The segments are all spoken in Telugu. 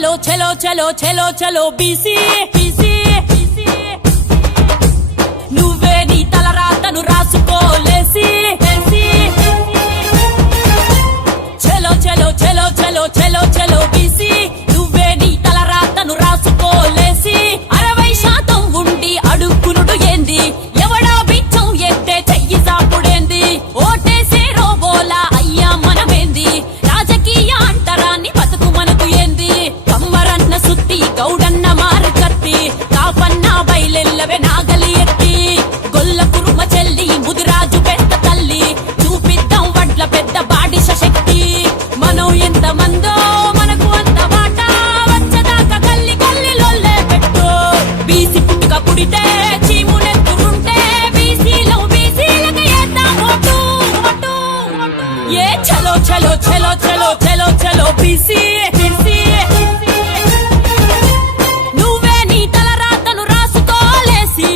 చలో చలో చలో చలో చలో బీసీ బీసీ నువ్వే నీ తలరాతను రాసుకోలేసి చలో చలో చలో చలో చలో చలో బీసీ నువ్వే నీ తలరాతను రాసుకోలేసి 60% ఉండి అడుక్కునుడు ఏంది ఎవడా బిచ్చం ఎత్తే చెయ్యి సాపుడేంది ఓటేసే రోబోలా అయ్యా మనమేంది రాజకీయ అంటరాన్ని బతుకు మనకు ఏంది కమ్మరన్న సుత్తి గౌడన్న మారు కత్తి కాపన్న బయలెల్లవే నాగలి ఎత్తి గొల్ల కురుమ చెల్లి ముదిరాజు పెద్ద తల్లి చూపిద్దాం వడ్ల పెద్ద బాడిష శక్తి మనం ఎంత మందో మనకు అంత వాట వచ్చదాకా గల్లి గల్లిలోల్లే పెట్టు బీసీ పుట్టుక పుడితే చీమునెత్తుకుంటే బీసీలో బీసీలకు ఏద్దాం ఓటు ఏ చలో చలో చలో చలో చలో చలో బీసీ నువ్వే నీ తలరాతను రాసుకోలేసి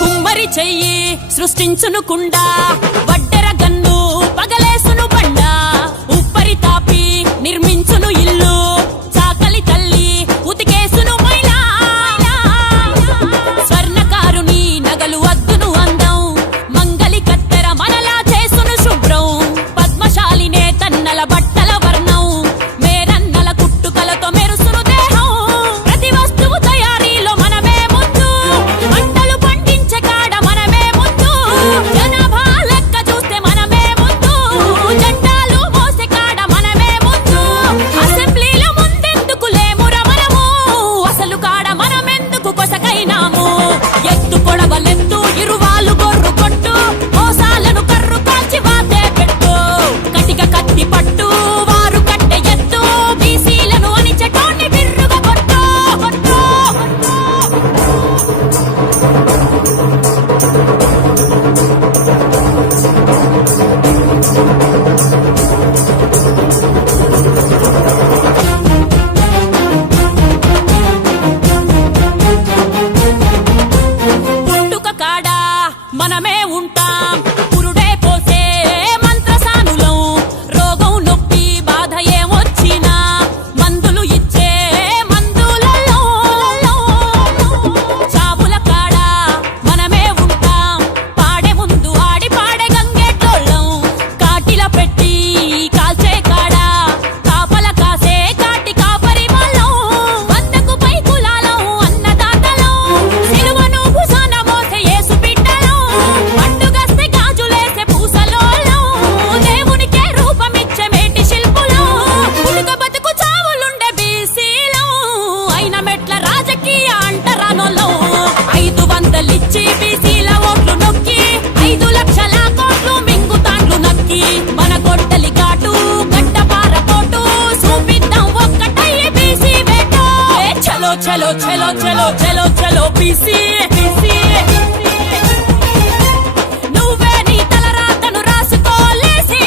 కుమ్మరి చెయ్యి సృష్టించునుకుండా వడ్డెర గన్ను పగలేసును బండ ఉప్పరి తాపి నిర్మించును ఇల్లు చాకలి తల్లి ఉతికేసును మైలా స్వర్ణకారుని నగలు అద్దును అందం మంగలి కత్తెర మనలా చేసును శుభ్రం పద్మశాలినే తన్నల బట్టల వర్ణం మేరన్నల కుట్టుకలతో మెరుసును దేహం ప్రతి వస్తువు తయారీలో మనమే ముందు పంటలు పండించే కాడ మనమే ముందు జనాభా లెక్క చూస్తే మనమే ముందు జెండాలు మోసే కాడ మనమే ముందు అసెంబ్లీలో ముందెందుకు లేమురా మనము అసలు కాడ మనమెందుకు కొసకైనాము ఎత్తు పొడవలెత్తు ఇరువాలు గొర్రు కొట్టు మోసాలను కర్రు కాల్చి వాతే పెట్టు కటిక కత్తి పట్టు వారు కట్టె ఎత్తు బీసీలను అనిచెటోన్ని బిర్రుగా కొట్టు పుట్టుక కాడ మనమే ఉంటాం పురుడే పోసే మంత్రసానులం రోగం నొప్పి బాధ ఏమొచ్చినా మందులు ఇచ్చే మందులలో చావుల కాడ మనమే ఉంటాం పాడే ముందు ఆడి పాడే గంగేటోళ్ళం కాటిల పెట్టి కాల్చే కాడ కాపల కాసే కాటి కాపరి వాళ్ళం 100కు పై కులాలం అన్నదాతలం సిలువను భుజాన మోసే యేసు బిడ్డలం పండుగస్తే గాజులేసే పూసలోలం దేవునికే రూపమిచ్చే మేటి శిల్పులం పుట్టుక బతుకు చావులుండే బీసీలం అయిన మెట్ల రాజకీయ అంటరానోళ్ళం 500 ఇచ్చి బీసీల ఓట్లు నొక్కి 5 లక్షల కోట్లు మింగుతాండ్లు నక్కి మన గొడ్డలి ఘాటు గడ్డపార పోటు చూపిద్దాం ఒక్కటయ్యే బీసీ వేటో ఏ చలో చలో చలో చలో చలో చలో బీసీ నువ్వే నీ తలరాతను రాసుకోలేసి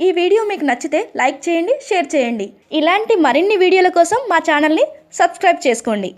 ఈ వీడియో మీకు నచ్చితే లైక్ చేయండి, షేర్ చేయండి. ఇలాంటి మరిన్ని వీడియోల కోసం మా ఛానల్ని సబ్స్క్రైబ్ చేసుకోండి.